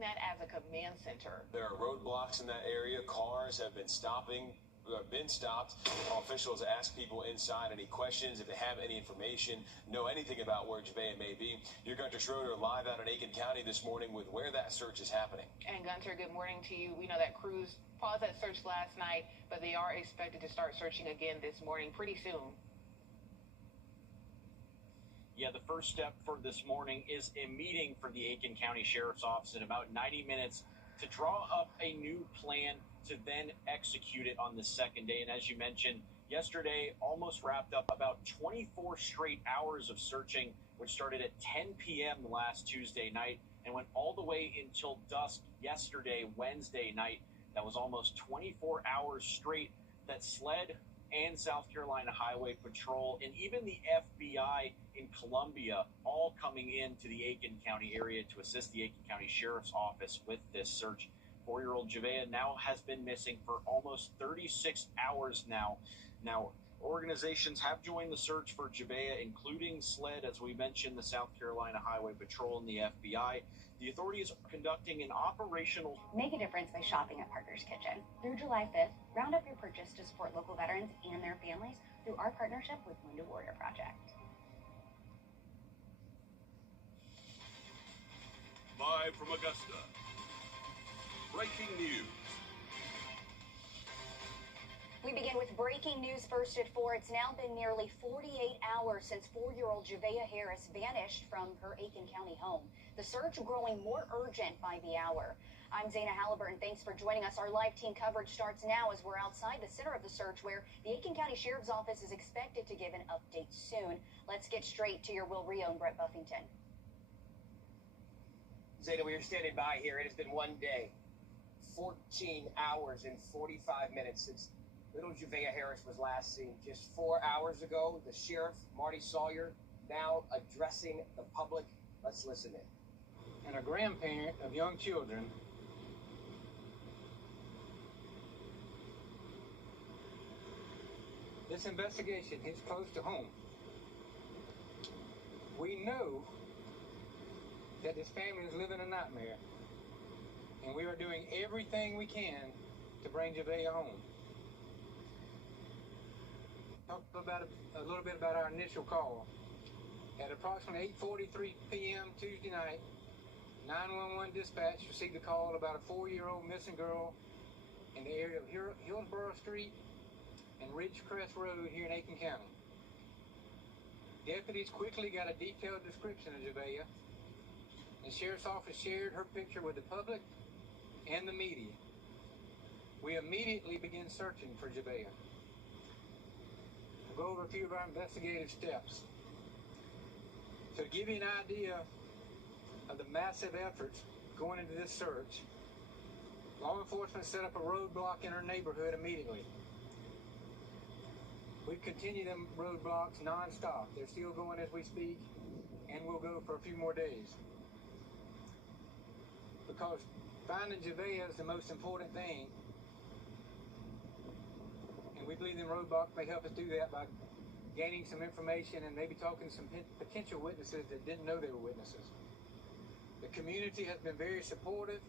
that as a command center. There are roadblocks in that area. Cars have been stopped. Officials ask people inside any questions, if they have any information, know anything about where Javea may be. You're Gunter Schroeder live out in Aiken County this morning with where that search is happening. And Gunter, good morning to you. We know that crews paused that search last night, but they are expected to start searching again this morning pretty soon. Yeah, the first step for this morning is a meeting for the Aiken County Sheriff's Office in about 90 minutes to draw up a new plan to then execute it on the second day. And as you mentioned, yesterday almost wrapped up about 24 straight hours of searching, which started at 10 p.m. last Tuesday night and went all the way until dusk yesterday, Wednesday night. That was almost 24 hours straight that SLED and South Carolina Highway Patrol and even the FBI in Columbia all coming into the Aiken County area to assist the Aiken County Sheriff's Office with this search. 4-year-old Javea now has been missing for almost 36 hours now. Now, organizations have joined the search for Javea, including SLED, as we mentioned, the South Carolina Highway Patrol and the FBI. The authorities are conducting an operational... Make a difference by shopping at Parker's Kitchen. Through July 5th, round up your purchase to support local veterans and their families through our partnership with Wrdw Project. Live from Augusta, breaking news. We begin with breaking news first at 4. It's now been nearly 48 hours since 4-year-old Javea Harris vanished from her Aiken County home. The search growing more urgent by the hour. I'm Zana Halliburton. Thanks for joining us. Our live team coverage starts now as we're outside the center of the search where the Aiken County Sheriff's Office is expected to give an update soon. Let's get straight to your Will Rio and Brett Buffington. Zana, we are standing by here. It has been one day, 14 hours and 45 minutes since little Javea Harris was last seen. Just 4 hours ago, the sheriff, Marty Sawyer, now addressing the public. Let's listen in. And a grandparent of young children, this investigation hits close to home. We know that this family is living a nightmare, and we are doing everything we can to bring Javea home. Talk about a little bit about our initial call. At approximately 8:43 p.m. Tuesday night, 911 dispatch received a call about a 4-year-old missing girl in the area of Hillsborough Street and Ridgecrest Road here in Aiken County. Deputies quickly got a detailed description of Javea. The Sheriff's Office shared her picture with the public and the media. We immediately began searching for Javea. We'll go over a few of our investigative steps. So to give you an idea of the massive efforts going into this search, law enforcement set up a roadblock in our neighborhood immediately. We've continued them roadblocks non-stop. They're still going as we speak, and will go for a few more days. Because finding Javea is the most important thing, and we believe the roadblocks may help us do that by gaining some information and maybe talking to some potential witnesses that didn't know they were witnesses. The community has been very supportive,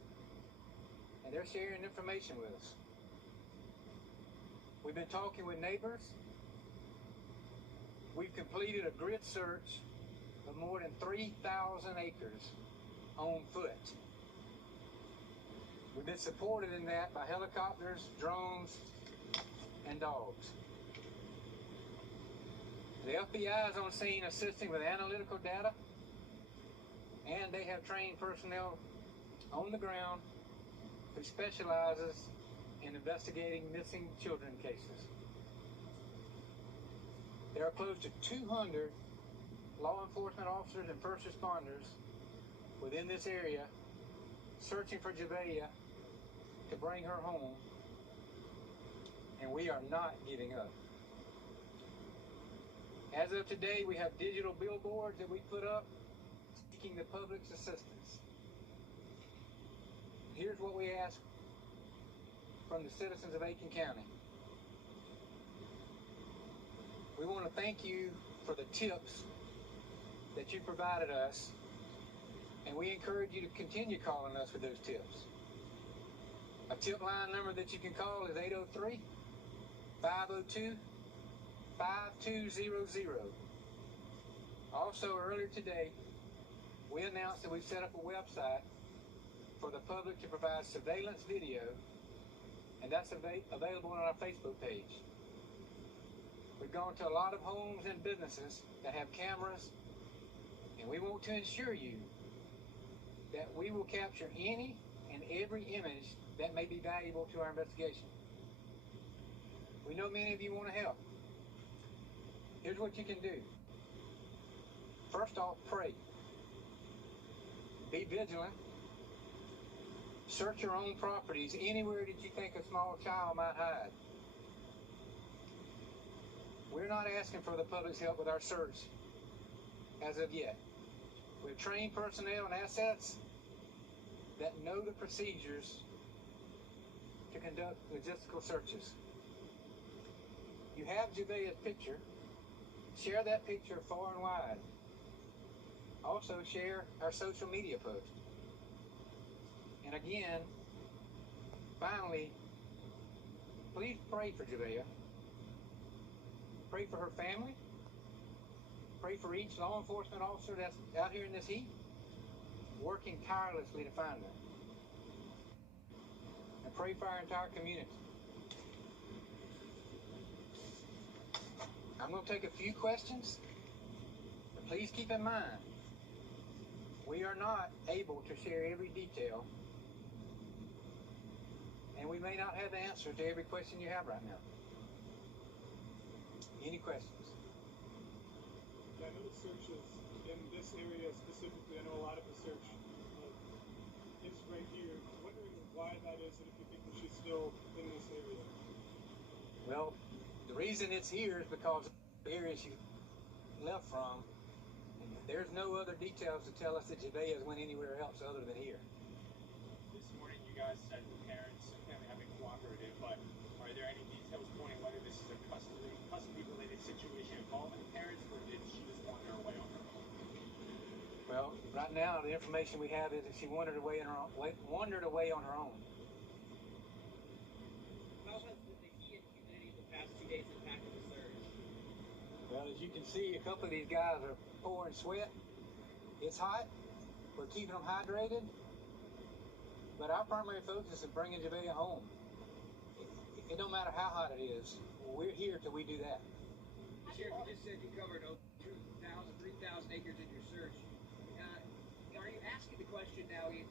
and they're sharing information with us. We've been talking with neighbors. We've completed a grid search of more than 3,000 acres on foot. We've been supported in that by helicopters, drones, and dogs. The FBI is on scene assisting with analytical data, and they have trained personnel on the ground who specializes in investigating missing children cases. There are close to 200 law enforcement officers and first responders within this area searching for Javea to bring her home, and we are not giving up. As of today, we have digital billboards that we put up seeking the public's assistance. Here's what we ask from the citizens of Aiken County. We want to thank you for the tips that you provided us and we encourage you to continue calling us with those tips. A tip line number that you can call is 803-502-5200. Also, earlier today, we announced that we've set up a website for the public to provide surveillance video, and that's available on our Facebook page. We've gone to a lot of homes and businesses that have cameras, and we want to ensure you that we will capture any and every image that may be valuable to our investigation. We know many of you want to help. Here's what you can do. First off, pray. Be vigilant. Search your own properties anywhere that you think a small child might hide. We're not asking for the public's help with our search as of yet. We have trained personnel and assets that know the procedures to conduct logistical searches. You have Javea's picture. Share that picture far and wide. Also share our social media posts. And again, finally, please pray for Wrdw. Pray for her family. Pray for each law enforcement officer that's out here in this heat, working tirelessly to find her. And pray for our entire community. I'm going to take a few questions, but please keep in mind, we are not able to share every detail, and we may not have the answer to every question you have right now. Any questions? I know the searches in this area specifically, I know a lot of the search is right here. I'm wondering why that is and if you think that she's still in this area. Well, the reason it's here is because the area she left from, and there's no other details to tell us that Wrdw went anywhere else other than here. This morning you guys said the parents and family have been cooperative, but are there any details pointing whether this is a custody-related situation involving the parents, or did she just wander away on her own? Well, right now the information we have is that she wandered away on her own. How has the heat and humidity the past 2 days impacted the surge? Well, as you can see, a couple of these guys are pouring sweat. It's hot. We're keeping them hydrated. But our primary focus is bringing Wrdw home. It don't matter how hot it is. We're here till we do that. Sheriff, you just said you covered 2,000, 3,000 acres in your search. Are you asking the question now, if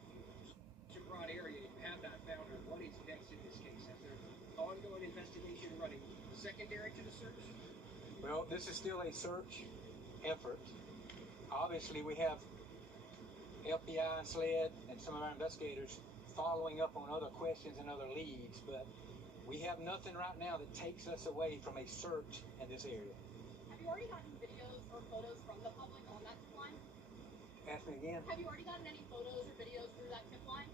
it's a broad area, you have not found her, what is next in this case? Is there ongoing investigation running secondary to the search? Well, this is still a search effort. Obviously, we have FBI and SLED and some of our investigators following up on other questions and other leads, but we have nothing right now that takes us away from a search in this area. Have you already gotten videos or photos from the public on that tip line? Ask me again. Have you already gotten any photos or videos through that tip line?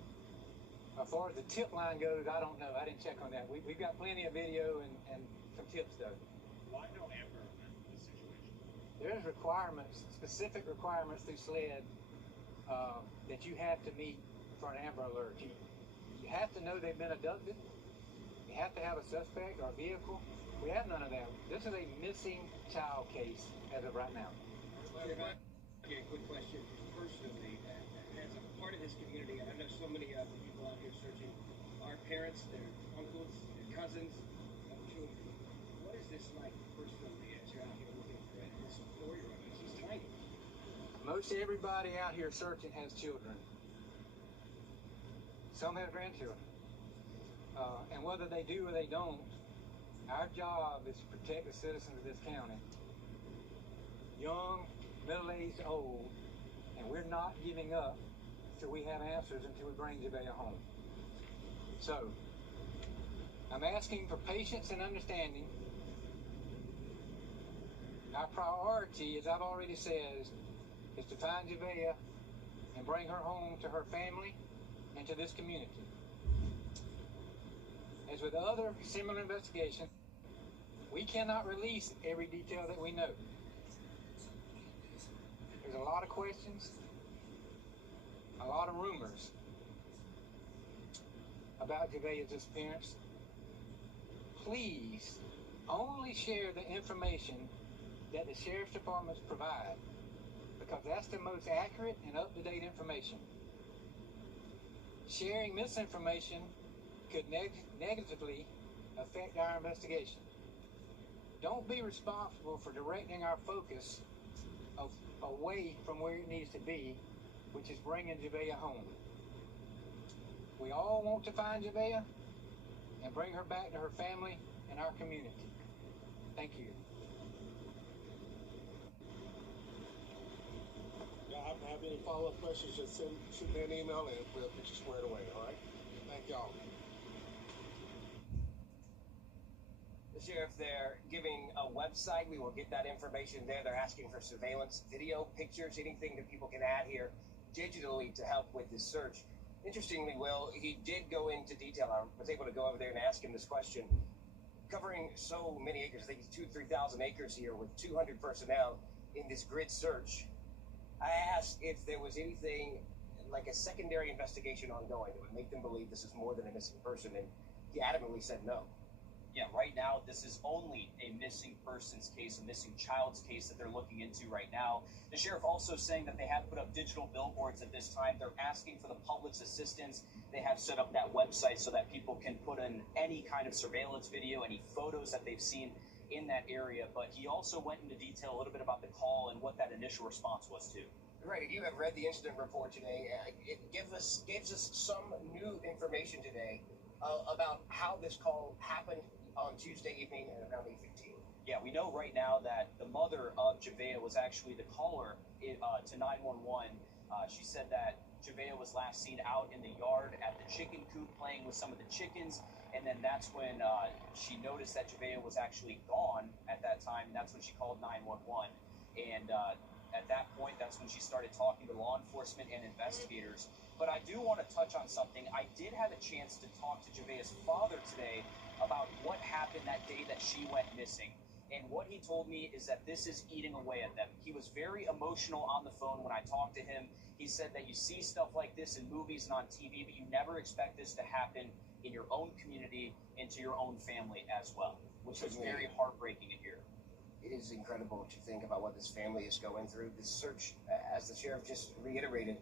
As far as the tip line goes, I don't know. I didn't check on that. We've got plenty of video and some tips, though. Why no Amber in this situation? There's requirements, specific requirements through SLED that you have to meet for an Amber Alert. You have to know they've been abducted. You have to have a suspect or a vehicle. We have none of that. This is a missing child case as of right now. Okay, quick question. Personally, as a part of this community, I know so many people out here searching our parents, their uncles, their cousins, children. What is this like personally as you're out here looking for this 4-year-old? She's tiny. Most everybody out here searching has children. Some have grandchildren. And whether they do or they don't, our job is to protect the citizens of this county. Young, middle-aged, old, and we're not giving up until we have answers, until we bring Wrdw home. So, I'm asking for patience and understanding. Our priority, as I've already said, is to find Wrdw and bring her home to her family and to this community. As with other similar investigations, we cannot release every detail that we know. There's a lot of questions. lot of rumors about Javea's disappearance. Please only share the information that the sheriff's departments provide, because that's the most accurate and up-to-date information. Sharing misinformation could negatively affect our investigation. Don't be responsible for directing our focus away from where it needs to be, which is bringing Javea home. We all want to find Javea and bring her back to her family and our community. Thank you. If you have any follow-up questions, just shoot me an email and we'll get you squared away, all right? Thank y'all. The sheriff there giving a website. We will get that information there. They're asking for surveillance, video, pictures, anything that people can add here digitally to help with this search. Interestingly, Will, he did go into detail. I was able to go over there and ask him this question. Covering so many acres, I think it's 2,000 to 3,000 acres here with 200 personnel in this grid search. I asked if there was anything like a secondary investigation ongoing that would make them believe this is more than a missing person, and he adamantly said no. Yeah, right now, this is only a missing persons case, a missing child's case that they're looking into right now. The sheriff also saying that they have put up digital billboards at this time. They're asking for the public's assistance. They have set up that website so that people can put in any kind of surveillance video, any photos that they've seen in that area. But he also went into detail a little bit about the call and what that initial response was too. Right, if you have read the incident report today, it gives us some new information today about how this call happened on Tuesday evening at around 8:15. Yeah, we know right now that the mother of Javea was actually the caller to 911. She said that Javea was last seen out in the yard at the chicken coop playing with some of the chickens, and then that's when she noticed that Javea was actually gone at that time. That's when she called 911. And at that point, that's when she started talking to law enforcement and investigators. But I do want to touch on something. I did have a chance to talk to Javea's father today about what happened that day that she went missing. And what he told me is that this is eating away at them. He was very emotional on the phone when I talked to him. He said that you see stuff like this in movies and on TV, but you never expect this to happen in your own community and to your own family as well, which was very heartbreaking to hear. It is incredible to think about what this family is going through. This search, as the sheriff just reiterated,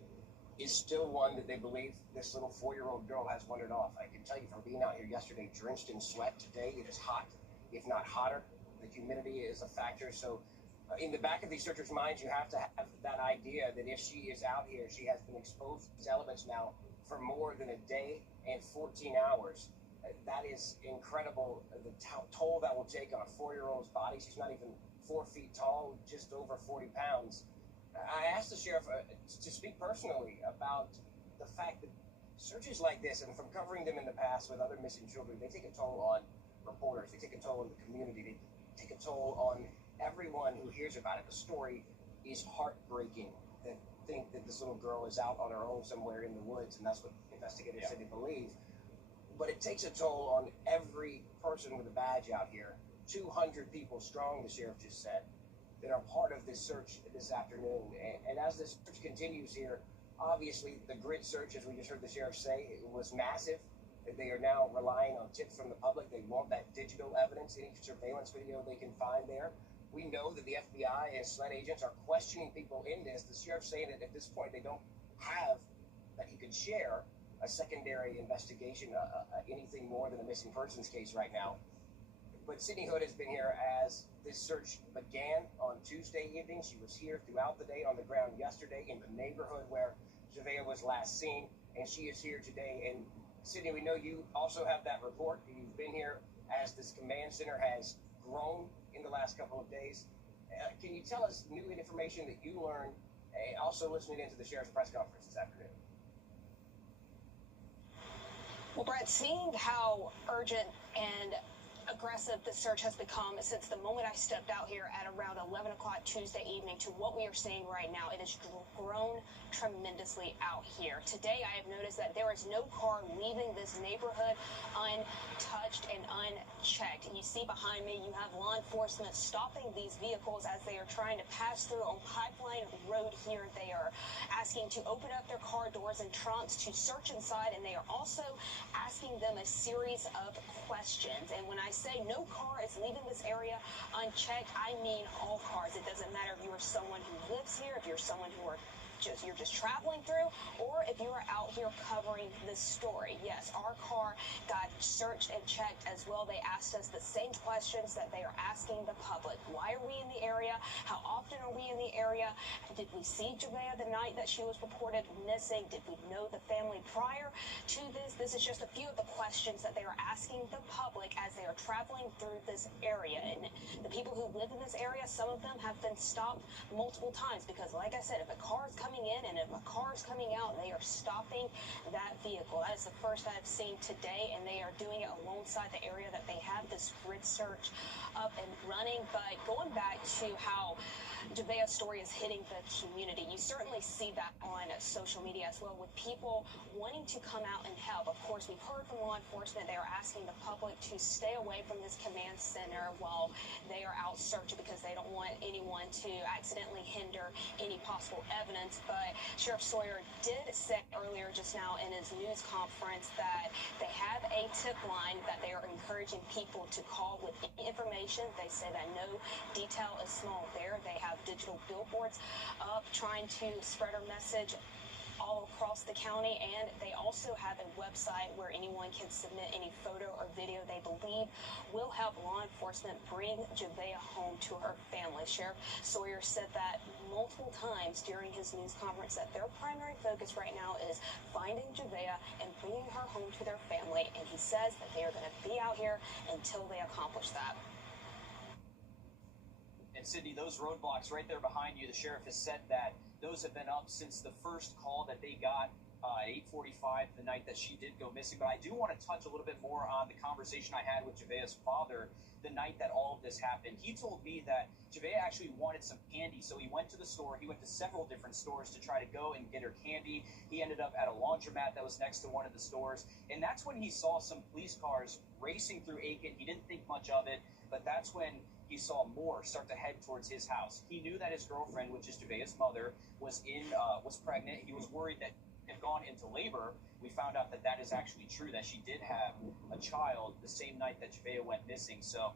is still one that they believe this little 4-year-old girl has wandered off. I can tell you from being out here yesterday, drenched in sweat, today it is hot, if not hotter. The humidity is a factor. So in the back of these searchers' minds, you have to have that idea that if she is out here, she has been exposed to these elements now for more than a day and 14 hours. That is incredible, the toll that will take on a 4-year-old's body. She's not even 4 feet tall, just over 40 pounds. I asked the sheriff to speak personally about the fact that searches like this, and from covering them in the past with other missing children, they take a toll on reporters, they take a toll on the community, they take a toll on everyone who hears about it. The story is heartbreaking. That think that this little girl is out on her own somewhere in the woods, and that's what investigators said they believe. But it takes a toll on every person with a badge out here. 200 people strong, the sheriff just said, that are part of this search this afternoon. And as this search continues here, obviously the grid search, as we just heard the sheriff say, it was massive. They are now relying on tips from the public. They want that digital evidence, any surveillance video they can find there. We know that the FBI and SLED agents are questioning people in this. The sheriff's saying that at this point they don't have that he could share a secondary investigation, anything more than a missing persons case right now. But Sydney Hood has been here as this search began on Tuesday evening. She was here throughout the day on the ground yesterday in the neighborhood where Javea was last seen, and she is here today. And Sydney, we know you also have that report. You've been here as this command center has grown in the last couple of days. Can you tell us new information that you learned, also listening into the sheriff's press conference this afternoon? Well, Brett, seeing how urgent and aggressive the search has become since the moment I stepped out here at around 11 o'clock Tuesday evening to what we are seeing right now. It has grown tremendously out here. Today, I have noticed that there is no car leaving this neighborhood untouched and unchecked. You see behind me, you have law enforcement stopping these vehicles as they are trying to pass through on Pipeline Road here. They are asking to open up their car doors and trunks to search inside, and they are also asking them a series of questions. And when I say no car is leaving this area unchecked, I mean all cars. It doesn't matter if you are someone who lives here, if you're someone who you're just traveling through, or if you are out here covering this story. Yes, our car got searched and checked as well. They asked us the same questions that they are asking the public. Why are we in the area? How often are we in the area? Did we see Javea the night that she was reported missing? Did we know the family prior to this? This is just a few of the questions that they are asking the public as they are traveling through this area. And the people who live in this area, some of them have been stopped multiple times because, like I said, if a car is coming in and if a car is coming out, they are stopping that vehicle. That is the first I've seen today, and they are doing it alongside the area that they have this grid search up and running. But going back to how Javea's story is hitting the community, you certainly see that on social media as well, with people wanting to come out and help. Of course, we've heard from law enforcement. They are asking the public to stay away from this command center while they are out searching because they don't want anyone to accidentally hinder any possible evidence. But Sheriff Sawyer did say earlier just now in his news conference that they have a tip line that they are encouraging people to call with any information. They say that no detail is small there. They have digital billboards up trying to spread our message all across the county, and they also have a website where anyone can submit any photo or video they believe will help law enforcement bring Javea home to her family. Sheriff Sawyer said that multiple times during his news conference that their primary focus right now is finding Javea and bringing her home to their family, and he says that they are going to be out here until they accomplish that. And Sydney, those roadblocks right there behind you, the sheriff has said that those have been up since the first call that they got at 8:45 the night that she did go missing. But I do want to touch a little bit more on the conversation I had with Javea's father the night that all of this happened. He told me that Javea actually wanted some candy, so he went to the store. He went to several different stores to try to go and get her candy. He ended up at a laundromat that was next to one of the stores, and that's when he saw some police cars racing through Aiken. He didn't think much of it, but that's when he saw more start to head towards his house. He knew that his girlfriend, which is Javea's mother, was pregnant. He was worried that had gone into labor. We found out that that is actually true, that she did have a child the same night that Javea went missing. So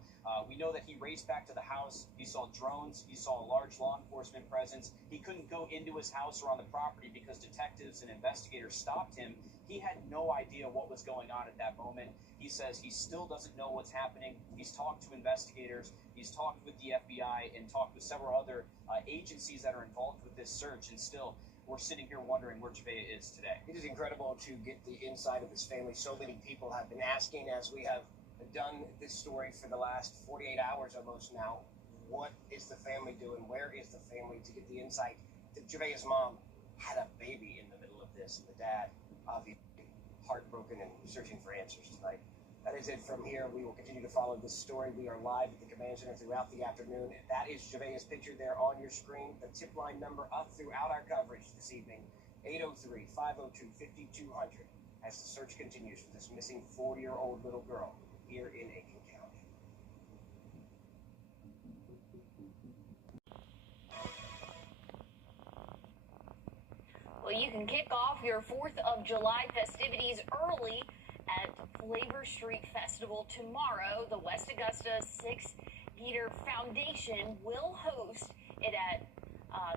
we know that he raced back to the house. He saw drones. He saw a large law enforcement presence. He couldn't go into his house or on the property because detectives and investigators stopped him. He had no idea what was going on at that moment. He says he still doesn't know what's happening. He's talked to investigators. He's talked with the FBI and talked with several other agencies that are involved with this search, and still we're sitting here wondering where Javea is today. It is incredible to get the inside of this family. So many people have been asking, as we have done this story for the last 48 hours almost now, what is the family doing? Where is the family? To get the insight. Javea's mom had a baby in the middle of this, and the dad obviously heartbroken and searching for answers tonight. That is it from here. We will continue to follow this story. We are live at the command center throughout the afternoon. That is Javea's picture there on your screen. The tip line number up throughout our coverage this evening, 803-502-5200, as the search continues for this missing 4-year-old little girl here in Aiken County. Well, you can kick off your 4th of July festivities early at Flavor Street Festival tomorrow. The West Augusta 6 Peter Foundation will host it at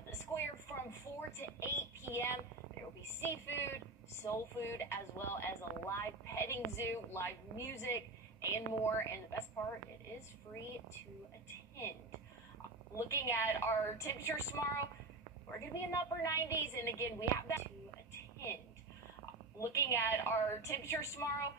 the square from 4 to 8 p.m. There will be seafood, soul food, as well as a live petting zoo, live music, and more. And the best part, it is free to attend. Looking at our temperatures tomorrow, we're going to be in the upper 90s, and again, we have that to attend. Looking at our temperatures tomorrow,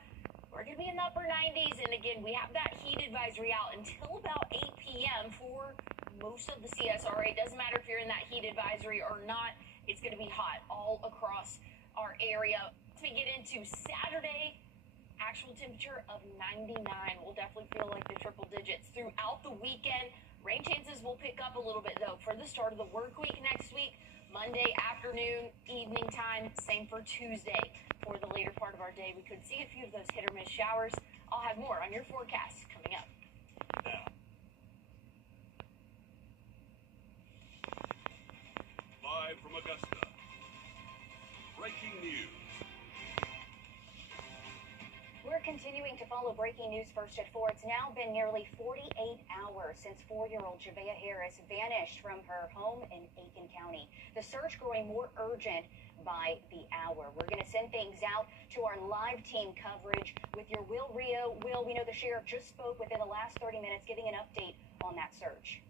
we're going to be in the upper 90s, and again, we have that heat advisory out until about 8 p.m. for most of the CSRA. It doesn't matter if you're in that heat advisory or not, it's going to be hot all across our area. As we get into Saturday actual temperature of 99. We'll definitely feel like the triple digits throughout the weekend. Rain chances will pick up a little bit, though, for the start of the work week next week. Monday afternoon, evening time, same for Tuesday. For the later part of our day, we could see a few of those hit or miss showers. I'll have more on your forecast coming up. Now, live from Augusta, breaking news. We're continuing to follow breaking news first at 4. It's now been nearly 48 hours since 4-year-old Javea Harris vanished from her home in Aiken County. The search growing more urgent by the hour. We're going to send things out to our live team coverage with your Wrdw. Will, we know the sheriff just spoke within the last 30 minutes, giving an update on that search.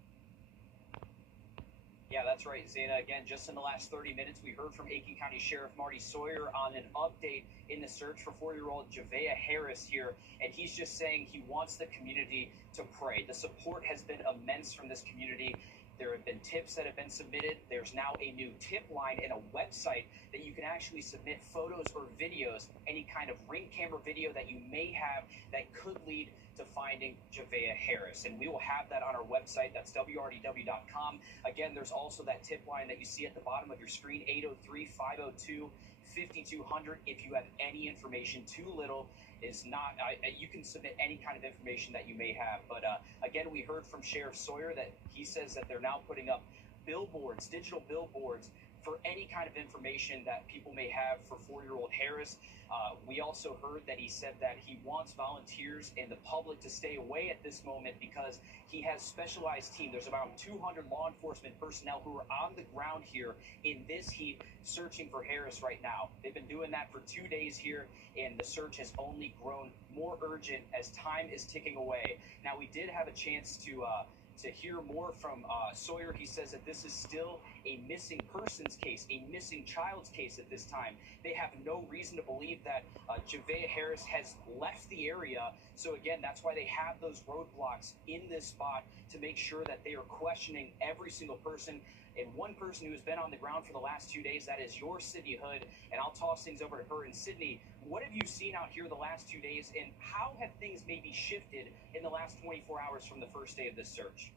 Yeah, that's right, Zana. Again, just in the last 30 minutes, we heard from Aiken County Sheriff Marty Sawyer on an update in the search for 4-year-old Javea Harris here, and he's just saying he wants the community to pray. The support has been immense from this community. There have been tips that have been submitted. There's now a new tip line and a website that you can actually submit photos or videos, any kind of ring camera video that you may have that could lead to finding Javea Harris. And we will have that on our website. That's wrdw.com. Again, there's also that tip line that you see at the bottom of your screen, 803-502-5200. If you have any information, too little is not, you can submit any kind of information that you may have. But again, we heard from Sheriff Sawyer that he says that they're now putting up billboards, digital billboards, for any kind of information that people may have for 4-year-old Harris. We also heard that he said that he wants volunteers and the public to stay away at this moment because he has specialized team. There's about 200 law enforcement personnel who are on the ground here in this heat searching for Harris right now. They've been doing that for 2 days here, and the search has only grown more urgent as time is ticking away. Now, we did have a chance to hear more from Sawyer. He says that this is still a missing persons case, a missing child's case at this time. They have no reason to believe that Javea Harris has left the area. So again, that's why they have those roadblocks in this spot to make sure that they are questioning every single person. And one person who has been on the ground for the last 2 days, that is your Sydney Hood. And I'll toss things over to her. And Sydney, what have you seen out here the last 2 days, and how have things maybe shifted in the last 24 hours from the first day of this search?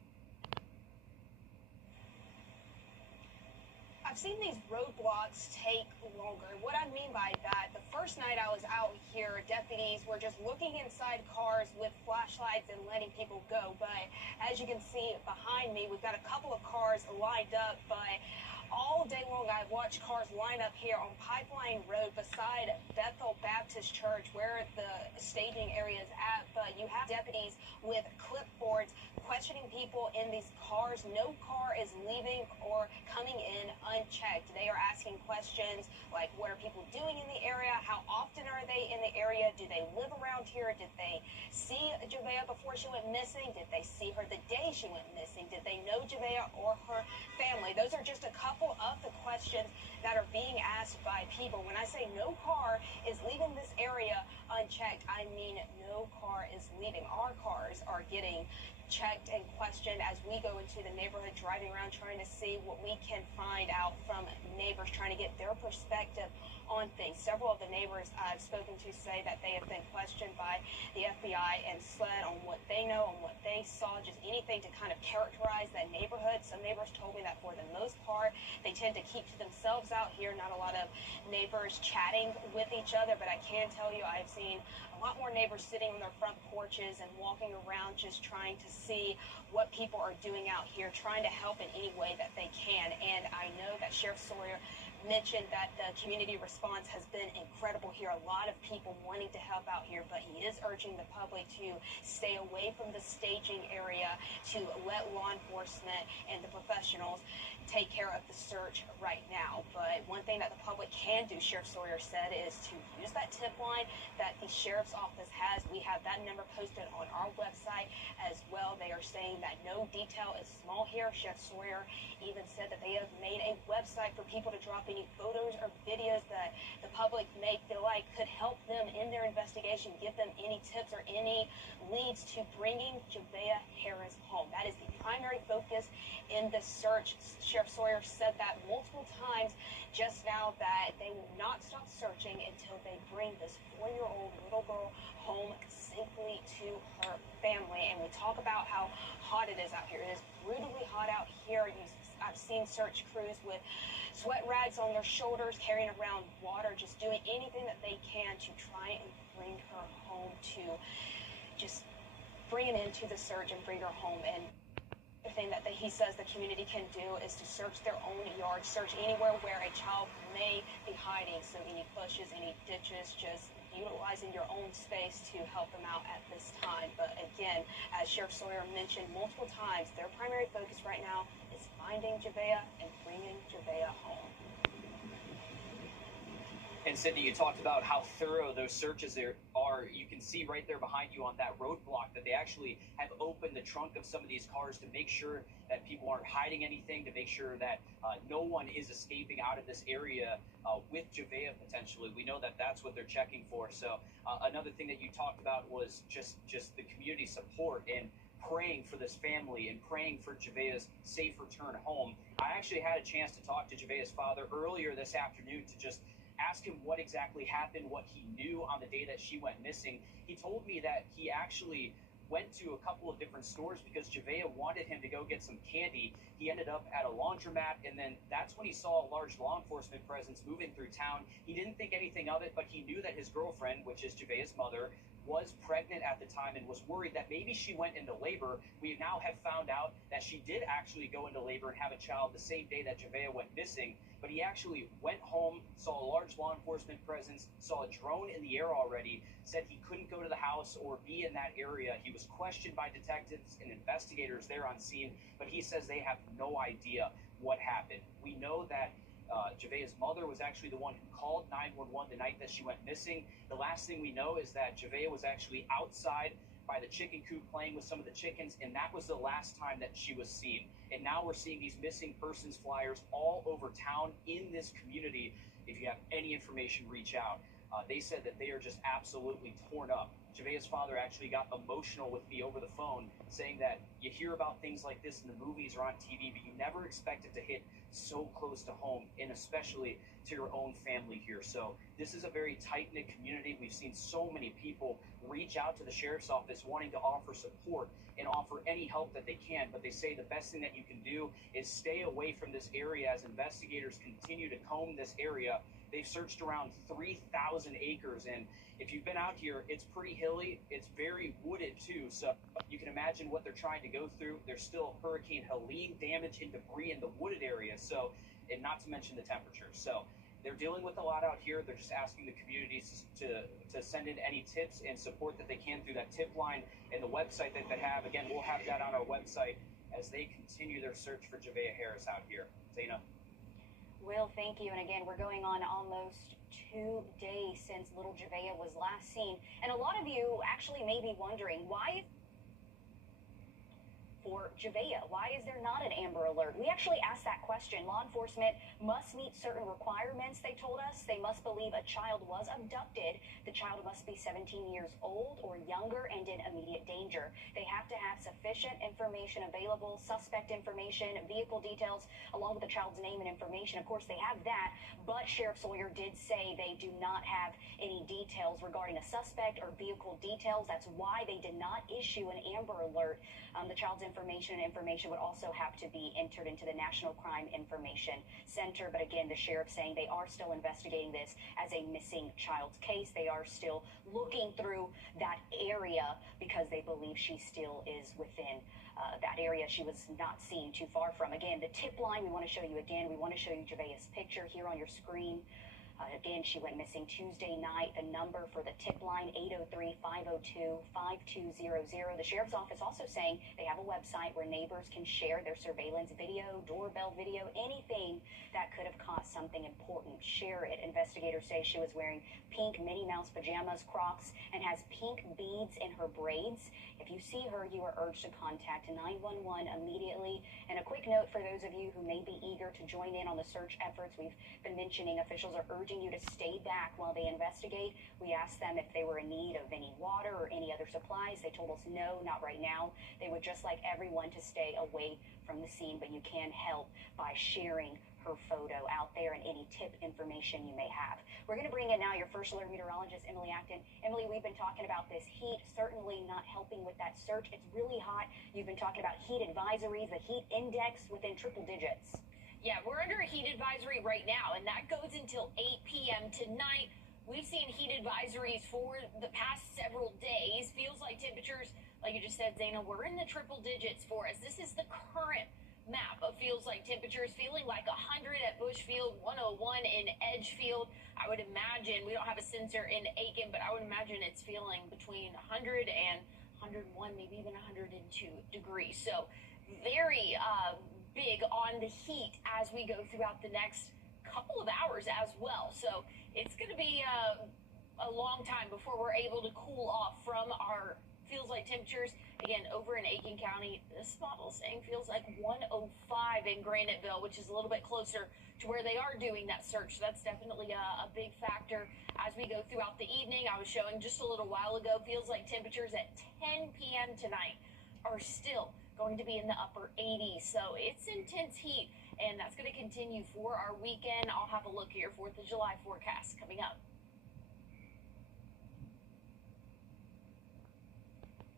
I've seen these roadblocks take longer. What I mean by that, the first night I was out here, deputies were just looking inside cars with flashlights and letting people go. But as you can see behind me, we've got a couple of cars lined up, but all day long I've watched cars line up here on Pipeline Road beside Bethel Baptist Church where the staging area is at. But you have deputies with clipboards questioning people in these cars. No car is leaving or coming in unchecked. They are asking questions like, what are people doing in the area? How often are they in the area? Do they live around here? Did they see Javea before she went missing? Did they see her the day she went missing? Did they know Javea or her family? Those are just a couple of the questions that are being asked by people. When I say no car is leaving this area unchecked, I mean no car is leaving. Our cars are getting checked and questioned as we go into the neighborhood, driving around trying to see what we can find out from neighbors, trying to get their perspective on things. Several of the neighbors I've spoken to say that they have been questioned by the FBI and SLED on what they know, on what they saw, just anything to kind of characterize that neighborhood. Some neighbors told me that for the most part, they tend to keep to themselves out here. Not a lot of neighbors chatting with each other, but I can tell you I've seen a lot more neighbors sitting on their front porches and walking around just trying to see what people are doing out here, trying to help in any way that they can. And I know that Sheriff Sawyer mentioned that the community response has been incredible here. A lot of people wanting to help out here, but he is urging the public to stay away from the staging area, to let law enforcement and the professionals take care of the search right now. But one thing that the public can do, Sheriff Sawyer said, is to use that tip line that the sheriff's office has. We have that number posted on our website as well. They are saying that no detail is small here. Sheriff Sawyer even said that they have made a website for people to drop any photos or videos that the public may feel like could help them in their investigation, give them any tips or any leads to bringing Javea Harris home. That is the primary focus in the search. Sheriff Sawyer said that multiple times just now, that they will not stop searching until they bring this 4-year-old little girl home safely to her family. And we talk about how hot it is out here. It is brutally hot out here. I've seen search crews with sweat rags on their shoulders, carrying around water, just doing anything that they can to try and bring her home, to just bring it into the search and bring her home. And the thing that he says the community can do is to search their own yard, search anywhere where a child may be hiding. So any bushes, any ditches, just utilizing your own space to help them out at this time. But again, as Sheriff Sawyer mentioned multiple times, their primary focus right now is finding Javea and bringing Javea home. And Sydney, you talked about how thorough those searches there are. You can see right there behind you on that roadblock that they actually have opened the trunk of some of these cars to make sure that people aren't hiding anything, to make sure that no one is escaping out of this area with Javea potentially. We know that that's what they're checking for. So another thing that you talked about was just the community support and praying for this family and praying for Javea's safe return home. I actually had a chance to talk to Javea's father earlier this afternoon to just ask him what exactly happened, what he knew on the day that she went missing. He told me that he actually went to a couple of different stores because Javea wanted him to go get some candy. He ended up at a laundromat, and then that's when he saw a large law enforcement presence moving through town. He didn't think anything of it, but he knew that his girlfriend, which is Javea's mother, was pregnant at the time and was worried that maybe she went into labor. We now have found out that she did actually go into labor and have a child the same day that Javea went missing. But he actually went home, saw a large law enforcement presence, saw a drone in the air already, said he couldn't go to the house or be in that area. He was questioned by detectives and investigators there on scene, but he says they have no idea what happened. We know that Javea's mother was actually the one who called 911 the night that she went missing. The last thing we know is that Javea was actually outside by the chicken coop playing with some of the chickens, and that was the last time that she was seen. And now we're seeing these missing persons flyers all over town in this community. If you have any information, reach out. They said that they are just absolutely torn up. Javea's father actually got emotional with me over the phone, saying that you hear about things like this in the movies or on TV, but you never expect it to hit so close to home, and especially to your own family here. So this is a very tight-knit community. We've seen so many people reach out to the sheriff's office wanting to offer support and offer any help that they can, but they say the best thing that you can do is stay away from this area as investigators continue to comb this area. They've searched around 3,000 acres, and if you've been out here, it's pretty hilly. It's very wooded too, so you can imagine what they're trying to go through. There's still Hurricane Helene damage and debris in the wooded area, so, and not to mention the temperatures. So they're dealing with a lot out here. They're just asking the communities to send in any tips and support that they can through that tip line and the website that they have. Again, we'll have that on our website as they continue their search for Javea Harris out here. Zaina. Will, thank you. And again, we're going on almost 2 days since little Javea was last seen. And a lot of you actually may be wondering, why for Javea? Why is there not an Amber Alert? We actually asked that question. Law enforcement must meet certain requirements, they told us. They must believe a child was abducted. The child must be 17 years old or younger and in immediate danger. They have to have sufficient information available, suspect information, vehicle details, along with the child's name and information. Of course, they have that, but Sheriff Sawyer did say they do not have any details regarding a suspect or vehicle details. That's why they did not issue an Amber Alert. The child's information would also have to be entered into the National Crime Information Center. But again, the sheriff saying they are still investigating this as a missing child's case. They are still looking through that area because they believe she still is within that area she was not seen too far from. Again, the tip line we want to show you again. We want to show you Javea's picture here on your screen. Again, she went missing Tuesday night. The number for the tip line, 803-502-5200. The sheriff's office also saying they have a website where neighbors can share their surveillance video, doorbell video, anything that could have caused something important. Share it. Investigators say she was wearing pink Minnie Mouse pajamas, Crocs, and has pink beads in her braids. If you see her, you are urged to contact 911 immediately. And a quick note for those of you who may be eager to join in on the search efforts, we've been mentioning officials are urging you to stay back while they investigate. We asked them if they were in need of any water or any other supplies. They told us no, not right now. They would just like everyone to stay away from the scene, but you can help by sharing her photo out there and any tip information you may have. We're going to bring in now your first alert meteorologist, Emily Acton. Emily, we've been talking about this heat, certainly not helping with that search. It's really hot. You've been talking about heat advisories, the heat index within triple digits. Yeah, we're under a heat advisory right now, and that goes until 8 p.m. tonight. We've seen heat advisories for the past several days. Feels like temperatures, like you just said, Zaina, we're in the triple digits for us. This is the current map of feels like temperatures, feeling like 100 at Bushfield, 101 in Edgefield. I would imagine, we don't have a sensor in Aiken, but I would imagine it's feeling between 100 and 101, maybe even 102 degrees. So very big on the heat as we go throughout the next couple of hours as well. So it's going to be a long time before we're able to cool off from our feels like temperatures. Again, over in Aiken County, this model is saying feels like 105 in Graniteville, which is a little bit closer to where they are doing that search. That's definitely a big factor as we go throughout the evening. I was showing just a little while ago, feels like temperatures at 10 p.m. tonight are still going to be in the upper 80s. So it's intense heat, and that's going to continue for our weekend. I'll have a look at your 4th of July forecast coming up.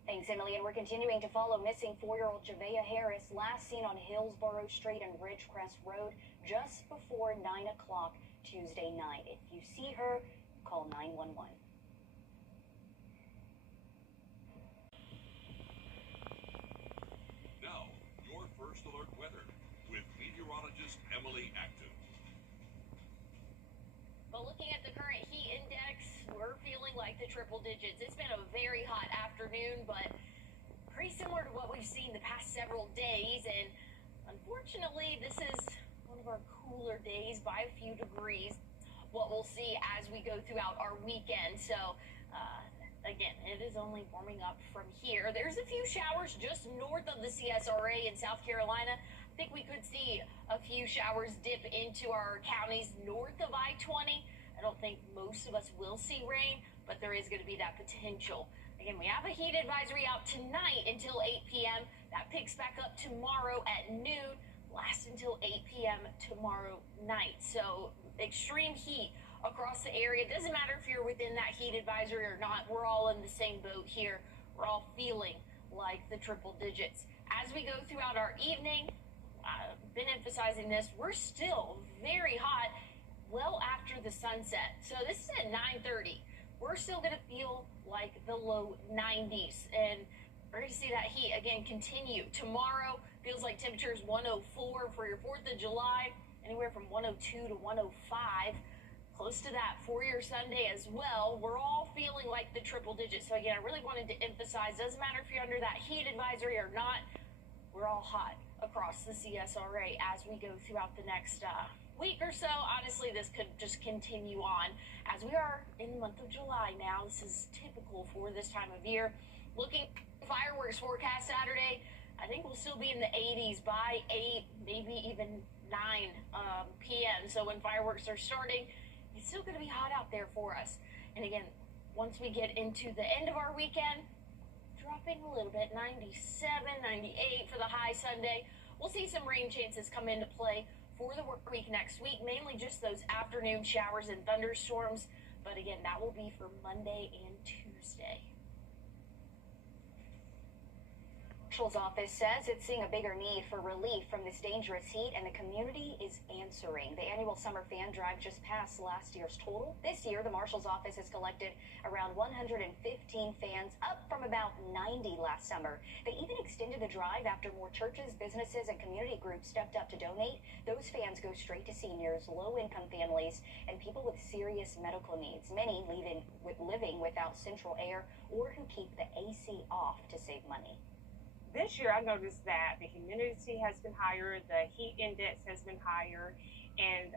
Thanks, Emily. And we're continuing to follow missing 4-year-old Javea Harris, last seen on Hillsborough Street and Ridgecrest Road just before 9 o'clock Tuesday night. If you see her, call 911. Now, your first alert weather with meteorologist Emily Acton. But looking at the current heat index, we're feeling like the triple digits. It's been a very hot afternoon, but pretty similar to what we've seen the past several days. And unfortunately, this is one of our cooler days by a few degrees. What we'll see as we go throughout our weekend. So, again, it is only warming up from here. There's a few showers just north of the CSRA in South Carolina. I think we could see a few showers dip into our counties north of I-20. I don't think most of us will see rain, but there is going to be that potential. Again, we have a heat advisory out tonight until 8 p.m. That picks back up tomorrow at noon, lasts until 8 p.m. tomorrow night. So extreme heat across the area. It doesn't matter if you're within that heat advisory or not. We're all in the same boat here. We're all feeling like the triple digits. As we go throughout our evening, I've been emphasizing this, we're still very hot well after the sunset. So this is at 9:30. We're still going to feel like the low 90s, and we're going to see that heat again continue. Tomorrow feels like temperatures 104 for your 4th of July, anywhere from 102 to 105. Close to that for your Sunday as well. We're all feeling like the triple digits. So again, I really wanted to emphasize, doesn't matter if you're under that heat advisory or not, we're all hot across the CSRA as we go throughout the next week or so. Honestly, this could just continue on as we are in the month of July now. This is typical for this time of year. Looking at fireworks forecast Saturday, I think we'll still be in the 80s by 8, maybe even 9 p.m. So when fireworks are starting, it's still going to be hot out there for us. And again, once we get into the end of our weekend, dropping a little bit, 97, 98 for the high Sunday. We'll see some rain chances come into play for the work week next week, mainly just those afternoon showers and thunderstorms. But again, that will be for Monday and Tuesday. Marshal's office says it's seeing a bigger need for relief from this dangerous heat, and the community is answering. The annual summer fan drive just passed last year's total. This year, the Marshal's office has collected around 115 fans, up from about 90 last summer. They even extended the drive after more churches, businesses, and community groups stepped up to donate. Those fans go straight to seniors, low-income families, and people with serious medical needs, many living without central air or who keep the AC off to save money. This year, I noticed that the humidity has been higher, the heat index has been higher, and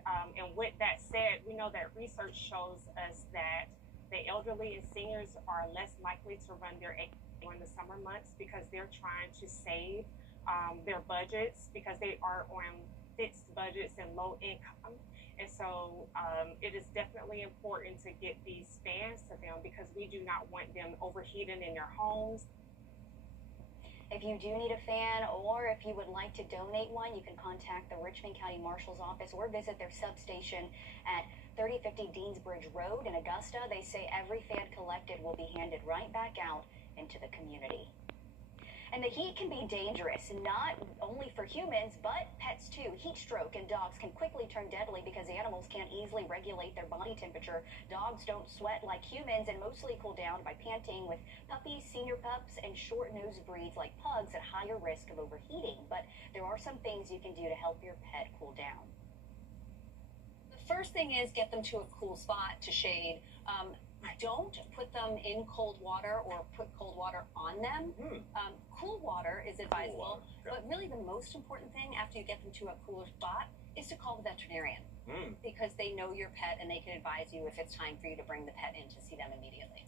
with that said, we know that research shows us that the elderly and seniors are less likely to run their AC during the summer months because they're trying to save their budgets because they are on fixed budgets and low income. And so it is definitely important to get these fans to them because we do not want them overheating in their homes. If you do need a fan or if you would like to donate one, you can contact the Richmond County Marshal's office or visit their substation at 3050 Deansbridge Road in Augusta. They say every fan collected will be handed right back out into the community. And the heat can be dangerous, not only for humans, but pets too. Heat stroke in dogs can quickly turn deadly because animals can't easily regulate their body temperature. Dogs don't sweat like humans and mostly cool down by panting, with puppies, senior pups, and short-nosed breeds like pugs at higher risk of overheating. But there are some things you can do to help your pet cool down. The first thing is get them to a cool spot to shade. Don't put them in cold water or put cold water on them. Cool water is advisable, but really the most important thing after you get them to a cooler spot is to call the veterinarian because they know your pet and they can advise you if it's time for you to bring the pet in to see them immediately.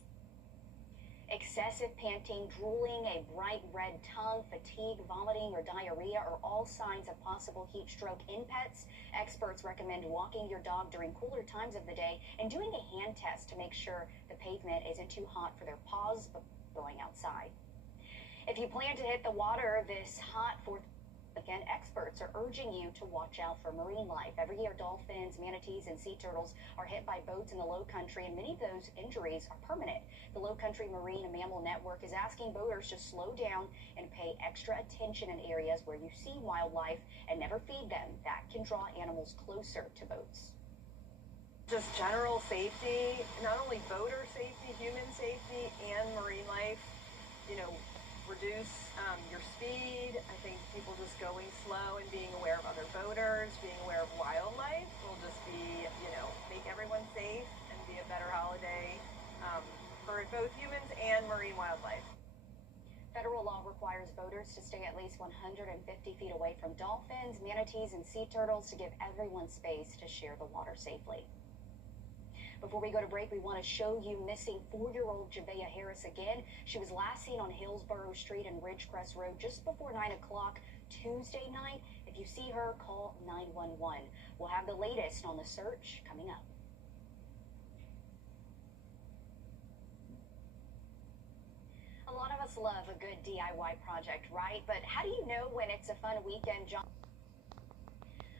Excessive panting, drooling, a bright red tongue, fatigue, vomiting, or diarrhea are all signs of possible heat stroke in pets. Experts recommend walking your dog during cooler times of the day and doing a hand test to make sure the pavement isn't too hot for their paws before going outside. If you plan to hit the water this hot 4th weekend, experts are urging you to watch out for marine life. Every year, dolphins, manatees, and sea turtles are hit by boats in the low country, and many of those injuries are permanent. The Low Country Marine and Mammal Network is asking boaters to slow down and pay extra attention in areas where you see wildlife and never feed them. That can draw animals closer to boats. Just general safety, not only boater safety, human safety, and marine life, reduce your speed. I think people just going slow and being aware of other boaters, being aware of wildlife will just be, make everyone safe and be a better holiday for both humans and marine wildlife. Federal law requires boaters to stay at least 150 feet away from dolphins, manatees, and sea turtles to give everyone space to share the water safely. Before we go to break, we want to show you missing 4-year-old Javea Harris again. She was last seen on Hillsborough Street and Ridgecrest Road just before 9 o'clock Tuesday night. If you see her, call 911. We'll have the latest on the search coming up. A lot of us love a good DIY project, right? But how do you know when it's a fun weekend job?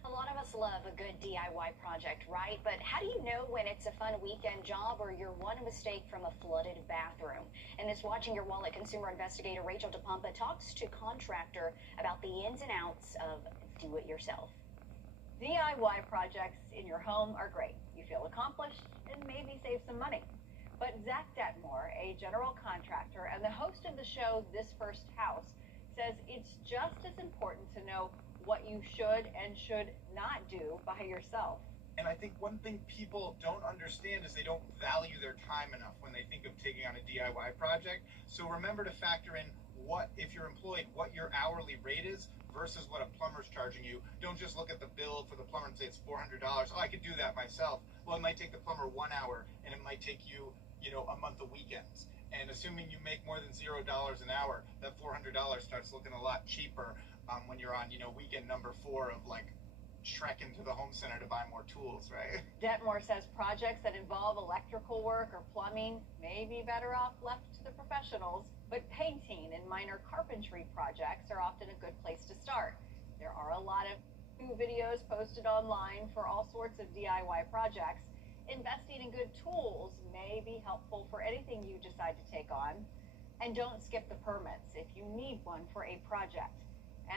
A lot of us love a good DIY project, right? But how do you know when it's a fun weekend job or you're one mistake from a flooded bathroom? And this Watching Your Wallet consumer investigator Rachel DePompa talks to contractor about the ins and outs of do-it-yourself. DIY projects in your home are great. You feel accomplished and maybe save some money. But Zach Detmore, a general contractor and the host of the show This First House, says it's just as important to know what you should and should not do by yourself. And I think one thing people don't understand is they don't value their time enough when they think of taking on a DIY project. So remember to factor in what, if you're employed, what your hourly rate is versus what a plumber's charging you. Don't just look at the bill for the plumber and say it's $400. Oh, I could do that myself. Well, it might take the plumber 1 hour and it might take you, a month of weekends. And assuming you make more than $0 an hour, that $400 starts looking a lot cheaper when you're on, weekend number 4 of trekking to the home center to buy more tools, right? Detmore says projects that involve electrical work or plumbing may be better off left to the professionals, but painting and minor carpentry projects are often a good place to start. There are a lot of new videos posted online for all sorts of DIY projects. Investing in good tools may be helpful for anything you decide to take on. And don't skip the permits if you need one for a project.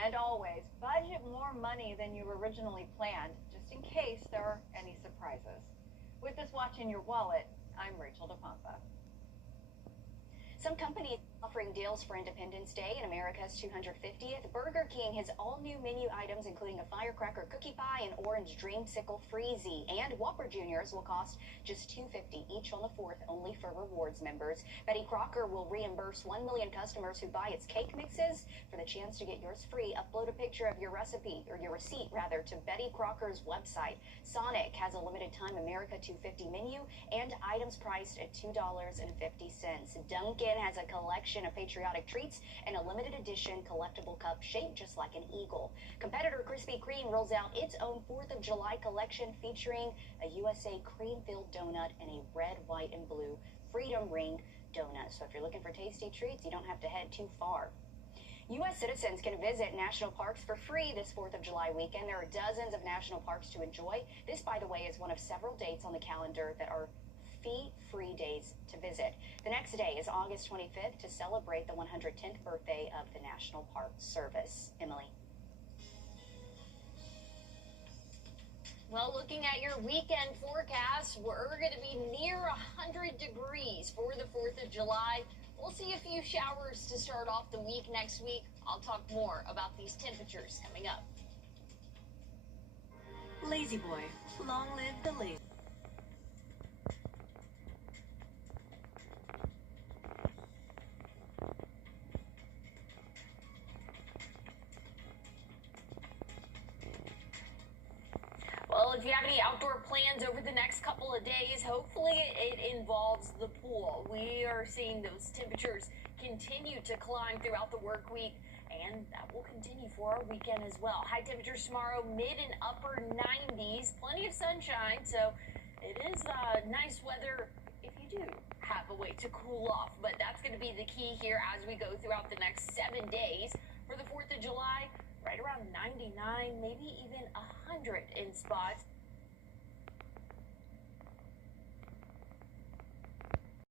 And always, budget more money than you originally planned, just in case there are any surprises. With this watch in your wallet, I'm Rachel DePompa. Some companies offering deals for Independence Day and America's 250th. Burger King has all new menu items, including a firecracker cookie pie and orange dreamsicle freezy. And Whopper Juniors will cost just $2.50 each on the 4th, only for rewards members. Betty Crocker will reimburse 1 million customers who buy its cake mixes. For the chance to get yours free, upload a picture of your recipe, or your receipt rather, to Betty Crocker's website. Sonic has a limited time America 250 menu and items priced at $2.50. Dunkin' has a collection of patriotic treats and a limited edition collectible cup shaped just like an eagle. Competitor Krispy Kreme rolls out its own 4th of July collection featuring a USA cream-filled donut and a red, white, and blue Freedom Ring donut. So if you're looking for tasty treats, you don't have to head too far. U.S. citizens can visit national parks for free this 4th of July weekend. There are dozens of national parks to enjoy. This, by the way, is one of several dates on the calendar that are fee-free days to visit. The next day is August 25th to celebrate the 110th birthday of the National Park Service. Emily. Well, looking at your weekend forecast, we're going to be near 100 degrees for the 4th of July. We'll see a few showers to start off the week next week. I'll talk more about these temperatures coming up. Lazy Boy, long live the lazy. Well, if you have any outdoor plans over the next couple of days, hopefully it involves the pool. We are seeing those temperatures continue to climb throughout the work week, and that will continue for our weekend as well. High temperatures tomorrow, mid and upper 90s, plenty of sunshine, so it is nice weather if you do have a way to cool off. But that's going to be the key here as we go throughout the next 7 days. For the 4th of July, right around 99, maybe even 100 in spots.